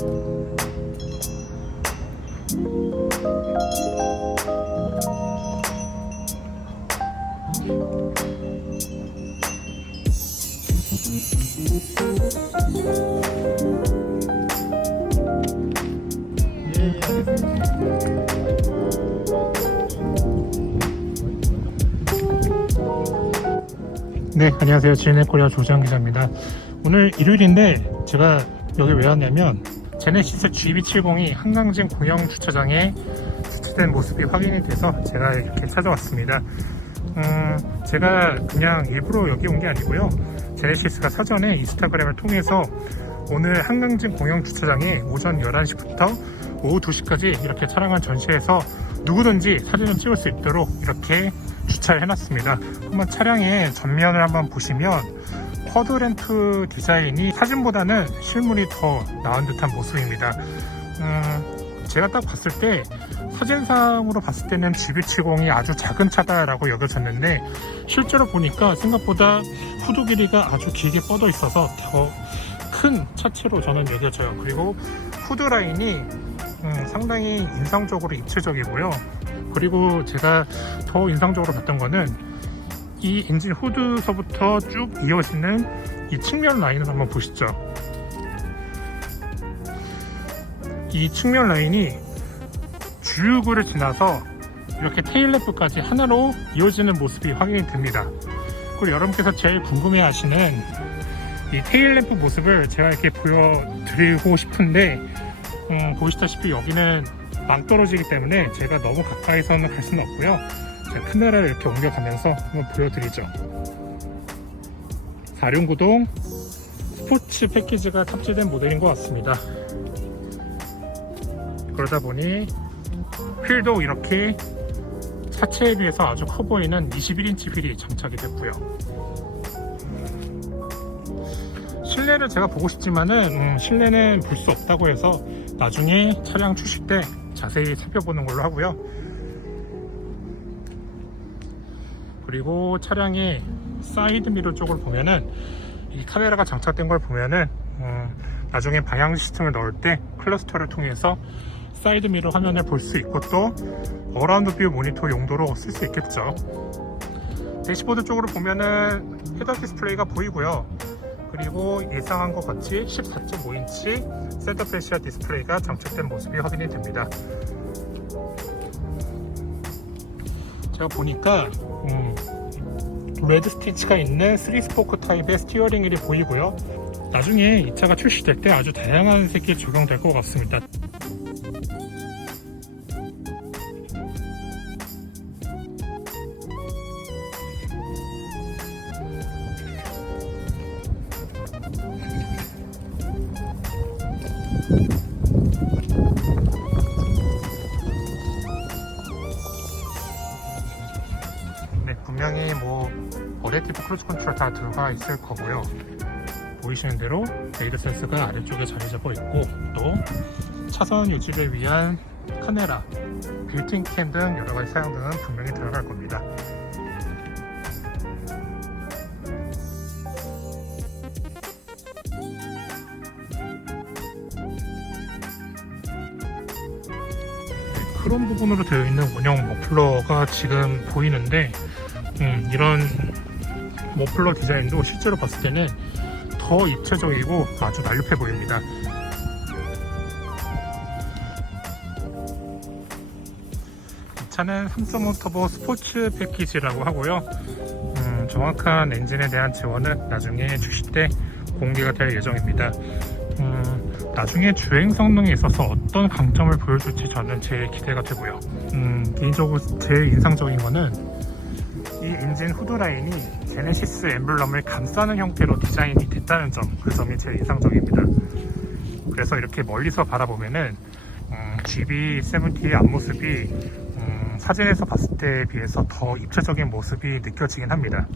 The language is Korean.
네, 안녕하세요. 지네 코리아 조장 기자입니다. 오늘 일요일인데 제가 여기 왜 왔냐면 제네시스 GB70이 한강진 공영 주차장에 주차된 모습이 확인이 돼서 제가 이렇게 찾아왔습니다. 음, 제가 그냥 일부러 여기 온 게 아니고요. 제네시스가 사전에 인스타그램을 통해서 오늘 한강진 공영 주차장에 오전 11시부터 오후 2시까지 이렇게 차량을 전시해서 누구든지 사진을 찍을 수 있도록 이렇게 주차를 해놨습니다. 한번 차량의 전면을 한번 보시면 쿼드램프 디자인이 사진보다는 실물이 더 나은 듯한 모습입니다. 음, 제가 딱 봤을 때 사진상으로 봤을 때는 GB70이 아주 작은 차다라고 여겨졌는데 실제로 보니까 생각보다 후드 길이가 아주 길게 뻗어 있어서 더 큰 차체로 저는 여겨져요. 그리고 후드 라인이 음, 상당히 인상적으로 입체적이고요. 그리고 제가 더 인상적으로 봤던 거는 이 엔진 후드서부터 쭉 이어지는 이 측면 라인을 한번 보시죠. 이 측면 라인이 주유구를 지나서 이렇게 테일램프까지 하나로 이어지는 모습이 확인이 됩니다. 그리고 여러분께서 제일 궁금해 하시는 이 테일램프 모습을 제가 이렇게 보여드리고 싶은데 음, 보시다시피 여기는 낭떨어지기 때문에 제가 너무 가까이서는 갈 수는 없고요. 제가 카메라를 이렇게 옮겨가면서 한번 보여드리죠. 사륜구동 스포츠 패키지가 탑재된 모델인 것 같습니다. 그러다 보니 휠도 이렇게 차체에 비해서 아주 커 보이는 21인치 휠이 장착이 됐고요. 실내를 제가 보고 싶지만은 음, 실내는 볼 수 없다고 해서 나중에 차량 출시 때 자세히 살펴보는 걸로 하고요. 그리고 차량의 사이드 미러 쪽을 보면은 이 카메라가 장착된 걸 보면은 음, 나중에 방향 시스템을 넣을 때 클러스터를 통해서 사이드 미러 화면을 볼 수 있고 또 어라운드 뷰 모니터 용도로 쓸 수 있겠죠. 대시보드 쪽으로 보면은 헤더 디스플레이가 보이고요. 그리고 예상한 것 같이 14.5인치 센터 페시아 디스플레이가 장착된 모습이 확인이 됩니다. 제가 보니까 음, 레드 스티치가 있는 3스포크 타입의 스티어링 휠이 보이고요. 나중에 이 차가 출시될 때 아주 다양한 색이 적용될 것 같습니다. 뭐 어댑티브 크루즈 컨트롤 다 들어가 있을 거고요. 보이시는 대로 레이더 센서가 아래쪽에 자리 잡아 있고 또 차선 유지를 위한 카메라, 빌트인 캠등 여러 가지 사용 등은 분명히 들어갈 겁니다. 크롬 부분으로 되어 있는 원형 머플러가 지금 보이는데 음, 이런 머플러 디자인도 실제로 봤을 때는 더 입체적이고 아주 날렵해 보입니다. 이 차는 3.5 터보 스포츠 패키지라고 하고요. 음, 정확한 엔진에 대한 지원은 나중에 출시 때 공개가 될 예정입니다. 음, 나중에 주행 성능에 있어서 어떤 강점을 보여줄지 저는 제일 기대가 되고요. 음, 개인적으로 제일 인상적인 거는 가진 후드라인이 제네시스 엠블럼을 감싸는 형태로 디자인이 됐다는 점, 그 점이 제일 인상적입니다. 그래서 이렇게 멀리서 바라보면은 음, GB70의 앞모습이 음, 사진에서 봤을 때에 비해서 더 입체적인 모습이 느껴지긴 합니다.